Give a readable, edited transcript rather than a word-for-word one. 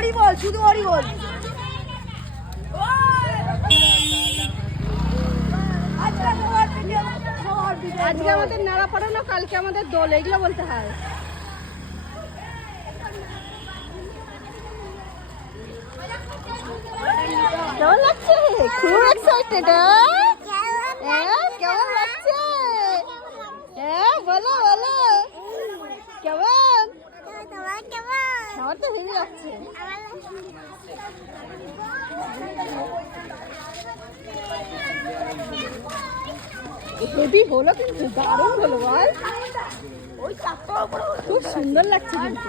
হরি বল, শুধু হরি বল। আজকে আমাদের নাড়া পড়ানো, কালকে আমাদের দোল, এগুলো বলতে হয়। কেমন লাগছে? খুব এক্সাইটেড। কেমন লাগছে? হ্যাঁ বলো বলো, কেমন? আমার তো হেভি লাগছে। হেভি হলো, কিন্তু দারুণ হলো বল। খুব সুন্দর লাগছে কিন্তু।